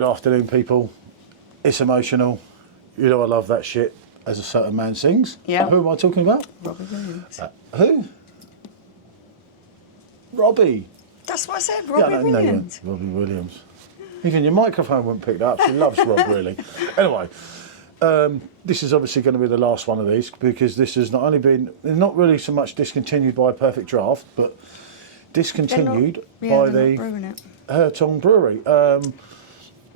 Good afternoon, people. It's emotional. You know I love that shit, as a certain man sings. Yeah. Who am I talking about? Robbie Williams. Who? Robbie. That's what I said, Robbie no, Williams. Robbie Williams. Even your microphone wouldn't pick that up. She loves Rob, really. Anyway, this is obviously going to be the last one of these because this has not only been, not really so much discontinued by Perfectdraft, but discontinued by the Hertog Brewery.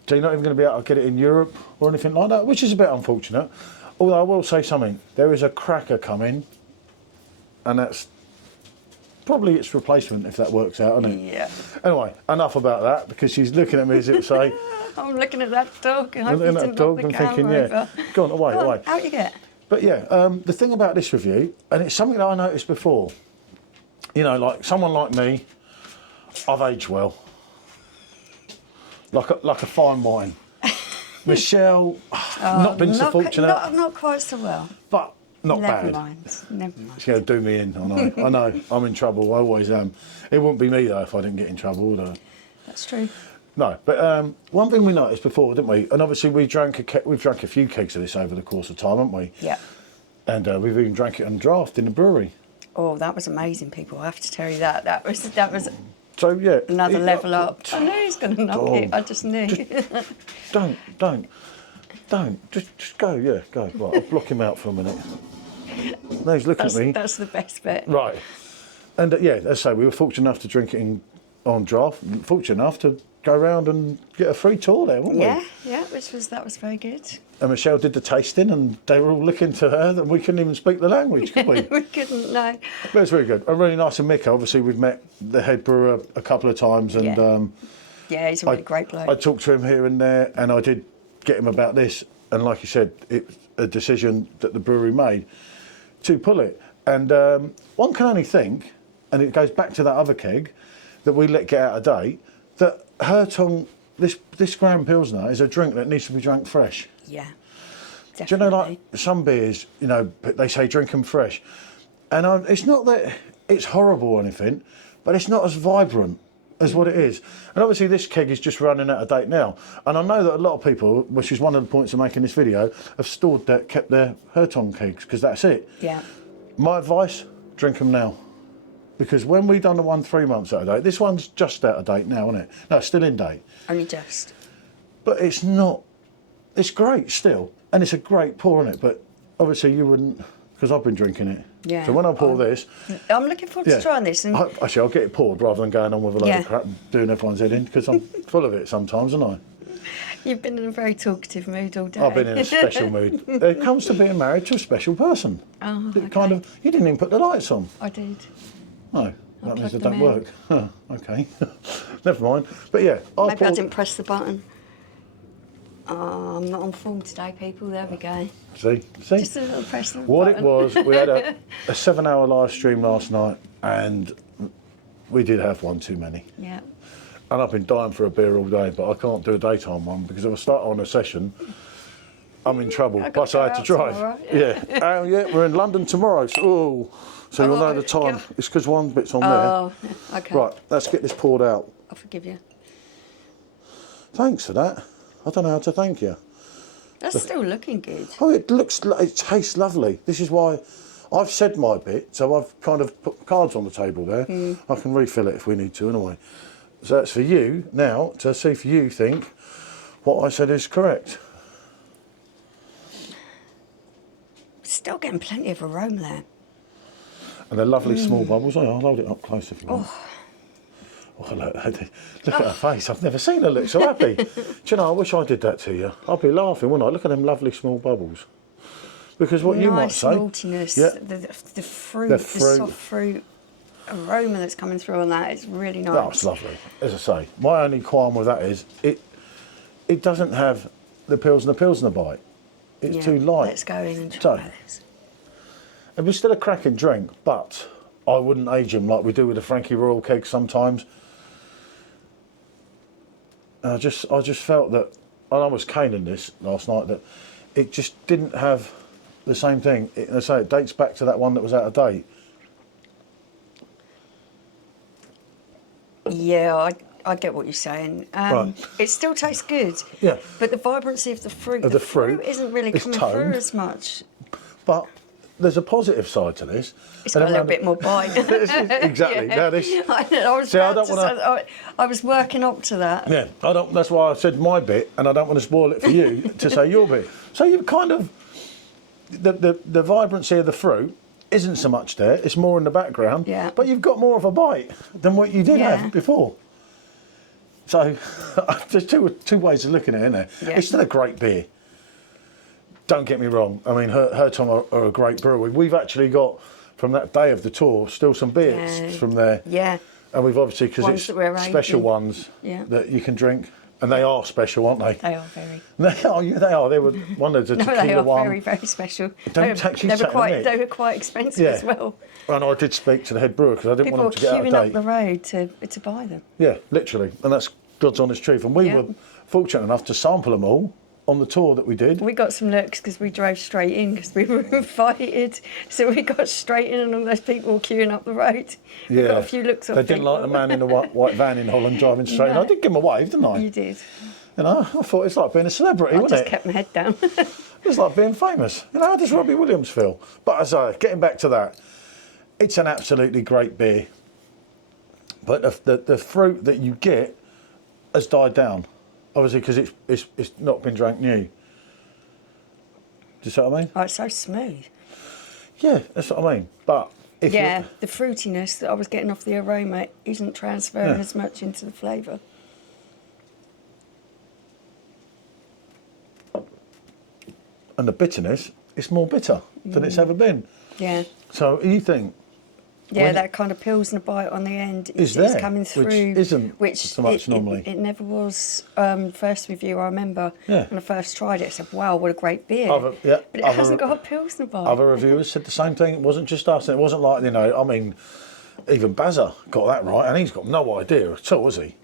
So you're not even going to be able to get it in Europe or anything like that, which is a bit unfortunate. Although I will say something, there is a cracker coming, and that's probably its replacement if that works out, isn't it? Yeah. Anyway, enough about that because she's looking at me as if to say. I'm looking at that dog. I'm looking at that dog and thinking, yeah, go on, away. Out you get. But yeah, the thing about this review, and it's something that I noticed before, you know, like someone like me, I've aged well. Like a fine wine. Michelle, not been so fortunate. Not quite so well. But not Never bad. mind. She's going to do me in, I know. I'm in trouble, I always am. It wouldn't be me though if I didn't get in trouble, would I? That's true. No, but one thing we noticed before, didn't we? And obviously we've drank a few kegs of this over the course of time, haven't we? Yeah. And we've even drank it on draft in the brewery. Oh, that was amazing, people. I have to tell you that. That was so yeah, another level up. I knew he was going to knock it. I just knew. Don't. Just go, yeah, go. Right, I'll block him out for a minute. No, he's looking at me. That's the best bit. Right. And yeah, as I say, we were fortunate enough to drink it on draft. Fortunate enough to go around and get a free tour there, weren't we? Yeah, that was very good. And Michelle did the tasting and they were all looking to her that we couldn't even speak the language, could we? We couldn't, no. But it's very good. And really nice of Mick. Obviously, we've met the head brewer a couple of times and yeah, he's a really great bloke. I talked to him here and there and I did get him about this. And like you said, it's a decision that the brewery made to pull it. And one can only think, and it goes back to that other keg that we let get out of date, that Hertog, this Grand Pilsner is a drink that needs to be drank fresh. Yeah, definitely. Do you know, like some beers, you know, they say drink them fresh. And it's not that it's horrible or anything, but it's not as vibrant as what it is. And obviously this keg is just running out of date now. And I know that a lot of people, which is one of the points of making this video, have kept their Hertog kegs, because that's it. Yeah. My advice, drink them now. Because when we done the one 3 months out of date, this one's just out of date now, isn't it? No, it's still in date. Only just. But it's not, it's great still. And it's a great pour, isn't it? But obviously you wouldn't, because I've been drinking it. Yeah. So when I pour this... I'm looking forward to trying this. And actually, I'll get it poured rather than going on with a load of crap and doing everyone's head in, because I'm full of it sometimes, aren't I? You've been in a very talkative mood all day. I've been in a special mood. It comes to being married to a special person. Oh, okay. Kind of, you didn't even put the lights on. I did. No, that means they them don't work. Huh, okay, never mind. But yeah, maybe I didn't press the button. Oh, I'm not on form today, people. There we go. See? Just a little press on the what button. it was, we had a 7-hour live stream last night, and we did have one too many. Yeah. And I've been dying for a beer all day, but I can't do a daytime one because if I start on a session, I'm in trouble. Plus, I had to drive. Tomorrow, yeah. Yeah, we're in London tomorrow. So you'll know the time. It's because one bit's on there. Oh, okay. Right, let's get this poured out. I'll forgive you. Thanks for that. I don't know how to thank you. That's still looking good. Oh, it tastes lovely. This is why I've said my bit, so I've kind of put cards on the table there. I can refill it if we need to anyway. So that's for you now to see if you think what I said is correct. Still getting plenty of aroma there. And they're lovely small bubbles. Oh, I'll hold it up close if you want. Oh, look at her face. I've never seen her look so happy. Do you know, I wish I did that to you. I'd be laughing, wouldn't I? Look at them lovely small bubbles. Because what you might say... Maltiness, the fruit, the soft fruit aroma that's coming through on that is really nice. That's lovely. As I say, my only qualm with that is it doesn't have the Pilsner bite. It's too light. Let's go in and try this. It was still a cracking drink, but I wouldn't age them like we do with the Frankie Royal keg sometimes. I just felt that, and I was caning this last night, that it just didn't have the same thing. I say it dates back to that one that was out of date. Yeah, I get what you're saying. Right. It still tastes good. Yeah. But the vibrancy of the fruit, the fruit isn't really is coming toned. through as much. But there's a positive side to this. It's got a little bit more bite. Exactly. Yeah. Now this. I was working up to that. Yeah, I don't. That's why I said my bit, and I don't want to spoil it for you to say your bit. So you've kind of the vibrancy of the fruit isn't so much there. It's more in the background. Yeah. But you've got more of a bite than what you did have before. So there's two ways of looking at it, isn't there? Yeah. It's still a great beer. Don't get me wrong. I mean, Hertog are a great brewery. We've actually got, from that day of the tour, still some beers from there. Yeah. And we've obviously, because it's special ones that you can drink. And they are special, aren't they? They are very. They are, yeah, they are. They were one of the tequila they are one. very, very special. They were quite expensive as well. And I did speak to the head brewer because I didn't want them to get out of date. People were queuing up the road to buy them. Yeah, literally. And that's God's honest truth. And we were fortunate enough to sample them all on the tour that we did. We got some looks because we drove straight in because we were invited. So we got straight in and all those people were queuing up the road. Yeah. We got a few looks off They didn't like the man in the white van in Holland driving straight in. I did give him a wave, didn't I? You did. You know, I thought it's like being a celebrity, wasn't it? I just kept my head down. It's like being famous. You know, how does Robbie Williams feel? But as getting back to that, it's an absolutely great beer. But the fruit that you get has died down. Obviously, because it's not been drank new. Do you see what I mean? Oh, it's so smooth. Yeah, that's what I mean. But if the fruitiness that I was getting off the aroma isn't transferring as much into the flavour. And the bitterness, it's more bitter than it's ever been. Yeah. So you think? Yeah, that kind of Pilsner bite on the end is coming through. Which isn't so much normally. It never was. First review, I remember when I first tried it, I said, wow, what a great beer. But it hasn't got a Pilsner bite. Other reviewers said the same thing. It wasn't just us. And it wasn't like, you know, I mean, even Bazza got that right, and he's got no idea at all, has he?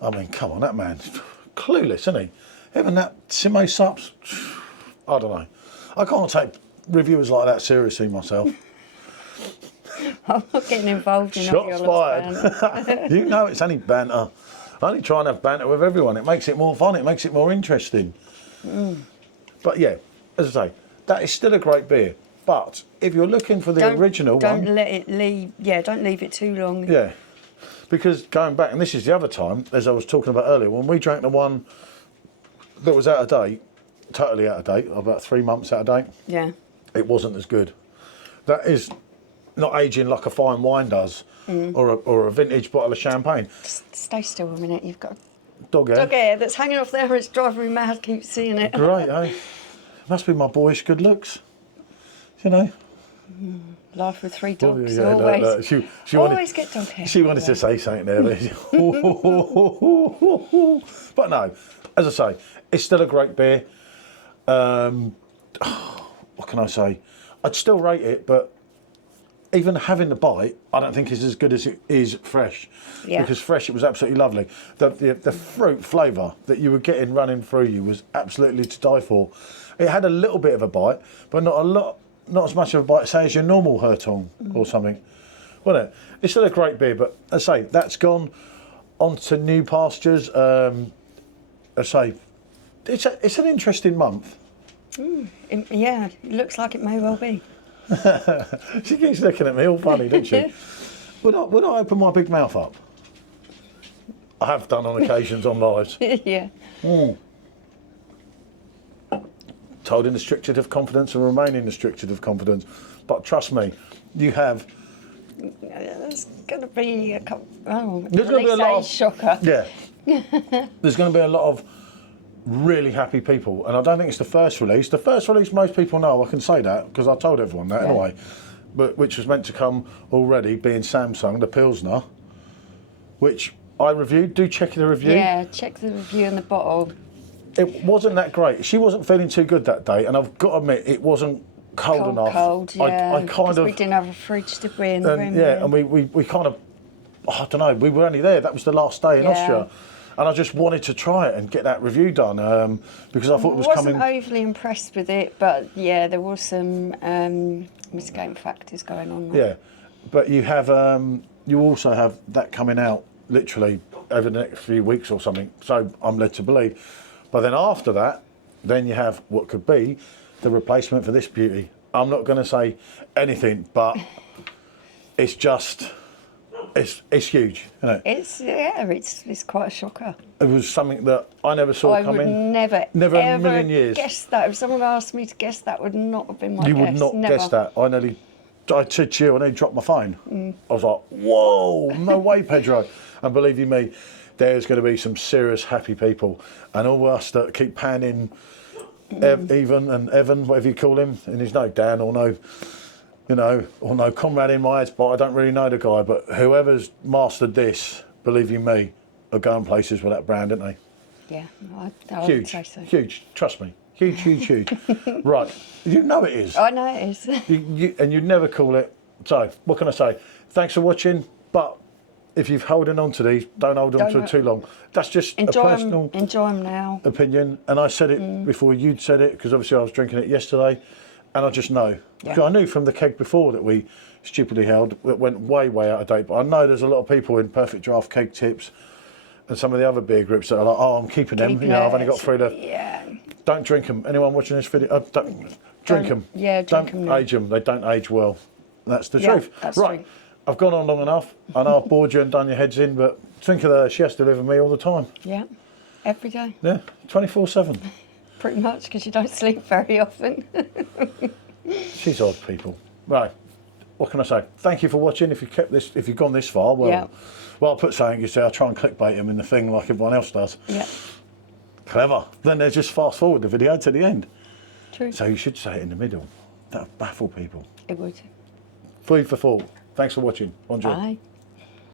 I mean, come on, that man's clueless, isn't he? Even that Simo Sups, I don't know. I can't take reviewers like that seriously myself. I'm not getting involved in Shots fired. You know it's only banter. I only try and have banter with everyone. It makes it more fun. It makes it more interesting. But yeah, as I say, that is still a great beer. But if you're looking for the original one... Don't let it leave... Yeah, don't leave it too long. Yeah. Because going back, and this is the other time, as I was talking about earlier, when we drank the one that was out of date, totally out of date, about 3 months out of date. Yeah. It wasn't as good. That is not aging like a fine wine does, or a vintage bottle of champagne. Just stay still a minute. You've got a dog hair. Dog hair that's hanging off there. It's driving me mad. Keep seeing it. Great, eh? Must be my boyish good looks. You know. Life with 3 dogs. Yeah, always. No. She always get dog hair. She wanted to say something there. But no, as I say, it's still a great beer. What can I say? I'd still rate it, but even having the bite, I don't think is as good as it is fresh. Yeah. Because fresh, it was absolutely lovely. The fruit flavour that you were getting running through you was absolutely to die for. It had a little bit of a bite, but not a lot, not as much of a bite, say, as your normal Hertog or something. Wasn't it? It's still a great beer, but as I say, that's gone on to new pastures. As I say, it's an interesting month. Yeah, it looks like it may well be. She keeps looking at me all funny, doesn't she? Would I open my big mouth up? I have done on occasions on lives. Yeah. Told in the strictures of confidence and remain in the strictures of confidence. But trust me, you have... There's going to be a couple... Oh, there's going to be a lot of... shocker. Yeah. There's going to be a lot of really happy people, and I don't think it's the first release. The first release, most people know, I can say that, because I told everyone that anyway, but which was meant to come already, being Samsung, the Pilsner, which I reviewed. Do check the review. Yeah, check the review in the bottle. It wasn't that great. She wasn't feeling too good that day, and I've got to admit, it wasn't cold enough. Cold, yeah. I kind of... we didn't have a fridge, did we, in the room? Yeah, and we kind of... I don't know, we were only there. That was the last day in Austria. And I just wanted to try it and get that review done because I thought it was coming... I wasn't overly impressed with it, but yeah, there was some mitigating factors going on there. Yeah, but you have you also have that coming out literally over the next few weeks or something. So I'm led to believe. But then after that, then you have what could be the replacement for this beauty. I'm not going to say anything, but it's just, it's huge, isn't it? It's quite a shocker. It was something that I never saw I would coming. never in a ever million years. guess that. If someone asked me to guess, that would not have been my guess. You would not Never. guess that. I said to you, I nearly dropped my phone. I was like, whoa, no way, Pedro. And believe you me, there's going to be some serious happy people. And all us that keep panning Evan and Evan, whatever you call him, and he's no Dan or no, or no comrade in my head, but I don't really know the guy. But whoever's mastered this, believe you me, are going places with that brand, aren't they? Yeah, I would Huge, say so. huge, trust me. Huge, huge, huge. Right, you know it is. I know it is. And you'd never call it. So, what can I say? Thanks for watching, but if you've holding on to these, don't hold on to it too long. That's just a personal enjoy them now. opinion. And I said it before you'd said it, because obviously I was drinking it yesterday, and I just know. Because I knew from the keg before that we stupidly held, that went way, way out of date. But I know there's a lot of people in Perfectdraft keg tips and some of the other beer groups that are like, oh, I'm keeping them. I've only got 3 left. Yeah. Don't drink them. Anyone watching this video, don't drink them. Yeah, drink them. Don't age them. They don't age well. That's the truth. That's right. true. I've gone on long enough. I know I've bored you and done your heads in, but think of her. She has to live with me all the time. Yeah, every day. Yeah, 24/7. Pretty much, because you don't sleep very often. She's odd, people. Right. What can I say? Thank you for watching. If you kept this, if you've gone this far, well, I'll put something. You say I'll try and clickbait them in the thing like everyone else does. Yeah. Clever. Then they just fast forward the video to the end. True. So you should say it in the middle. That would baffle people. It would. Food for thought. Thanks for watching. Bonjour. Bye.